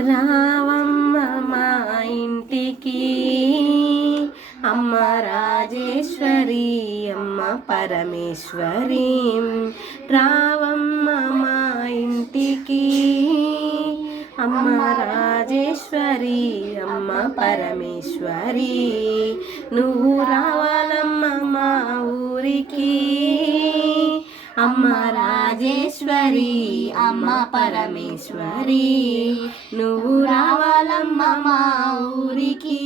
రావమ్మ మా ఇంటికి అమ్మ రాజేశ్వరి అమ్మ పరమేశ్వరి. రావమ్మ మా ఇంటికి అమ్మ రాజేశ్వరి అమ్మ పరమేశ్వరి. నువ్వు రావాలమ్మ మా ఊరికి అమ్మ రాజేశ్వరి అమ్మ పరమేశ్వరి. నువ్వు రావాలమ్మ మా ఊరికి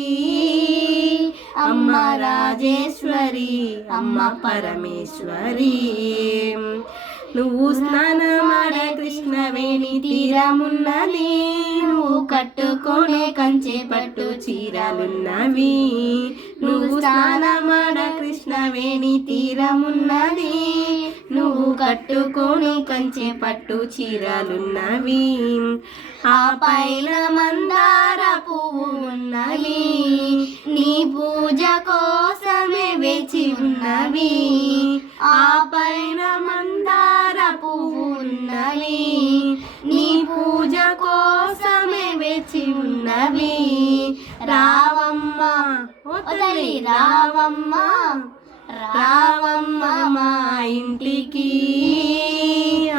అమ్మ రాజేశ్వరి అమ్మ పరమేశ్వరి. నువ్వు స్నానమాడ కృష్ణవేణి తీరమున్నది, నువ్వు కట్టుకోనే కంచె పట్టు చీరలున్నవి. నువ్వు స్నానమాడ కృష్ణవేణి తీరమున్నది, నువ్వు కట్టుకోని కంచె పట్టు చీరలున్నవి. ఆ పైన మందార పువ్వు ఉన్నవి, నీ పూజ కోసమే వేచి ఉన్నవి. ఆ పైన మందార పువ్వు ఉన్నవి, నీ పూజ కోసమే వేచి ఉన్నవి. రావమ్మ ఓ తల్లి రావమ్మ, రావమ్మ మా ఇంటికి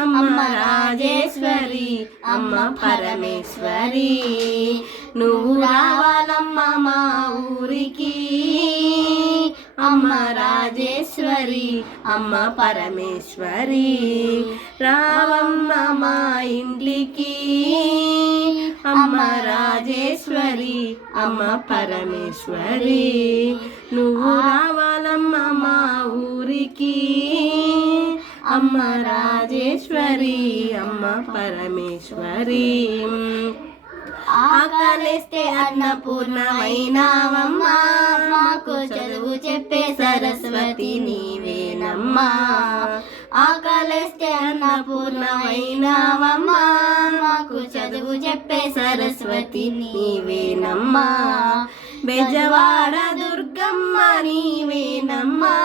అమ్మ రాజేశ్వరి అమ్మ పరమేశ్వరి. నువ్వు రావాలమ్మ మా ఊరికి అమ్మ రాజేశ్వరి అమ్మ పరమేశ్వరి. రావమ్మ మా ఇంటికి అమ్మ రాజేశ్వరి అమ్మ పరమేశ్వరి. నువ్వు రావాలమ్మ మా ఊరికి అమ్మ రాజేశ్వరి అమ్మ పరమేశ్వరి. ఆకలిస్తే అన్నపూర్ణమైనావమ్మా, మాకు చదువు చెప్పే సరస్వతి నీవేనమ్మా. ఆకలిస్తే అన్నపూర్ణమైనావమ్మా, మాకు చదువు చెప్పే సరస్వతి నీవేనమ్మా. బెజవాడ దుర్గమ్మ నీవేనమ్మా,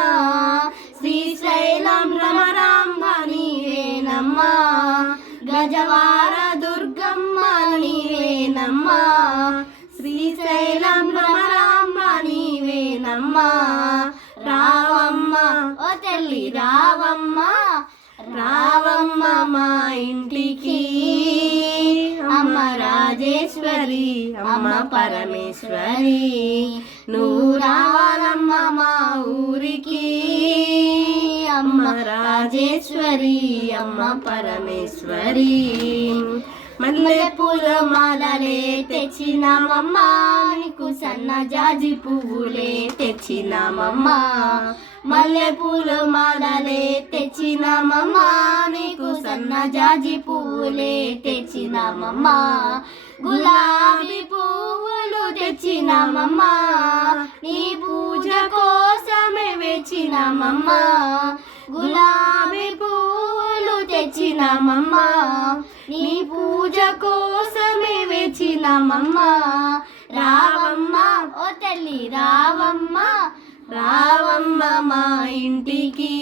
శ్రీశైలం భ్రమరాంబ నీవేనమ్మా. గజవాడ దుర్గమ్మ నీవేనమ్మా, శ్రీశైలం భ్రమరాంబ నీవేనమ్మా. రావమ్మ ఓ తల్లి రావమ్మ, రావమ్మ మా ఇంటికి అమ్మ రాజేశ్వరి అమ్మ పరమేశ్వరి. నువ్వు రావాలమ్మ మా ఊరికి అమ్మ రాజేశ్వరి అమ్మ పరమేశ్వరి. మల్లె పూల మాలలే తెచ్చినామమ్మా, నీకు సన్న జాజి పువ్వులే తెచ్చినామమ్మా. మల్లె పూల మాలలే తెచ్చినామమ్మా, నీకు సన్న జాజి పువ్వులే తెచ్చినామమ్మా. గులాబీ పువ్వులు తెచ్చినామమ్మా, నీ పూజ కోసమే వేచినామమ్మా. గులాబీ పువ్వులు తెచ్చినామమ్మా, నీ పూజ కోసమే వేచినామమ్మా. రావమ్మ ఓ తల్లి రావమ్మ, రావమ్మ మా ఇంటికి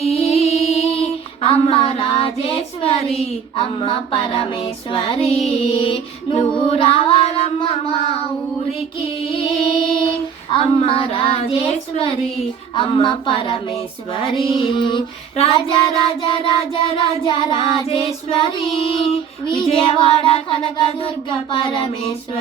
అమ్మ రాజేశ్వరి అమ్మ పరమేశ్వరి. నువ్వు రావాలమ్మ మా ఊరికి అమ్మ రాజేశ్వరి అమ్మ పరమేశ్వరి. రాజ రాజ రాజ రాజ రాజేశ్వరి, విజయవాడ కనకదుర్గ పరమేశ్వరి.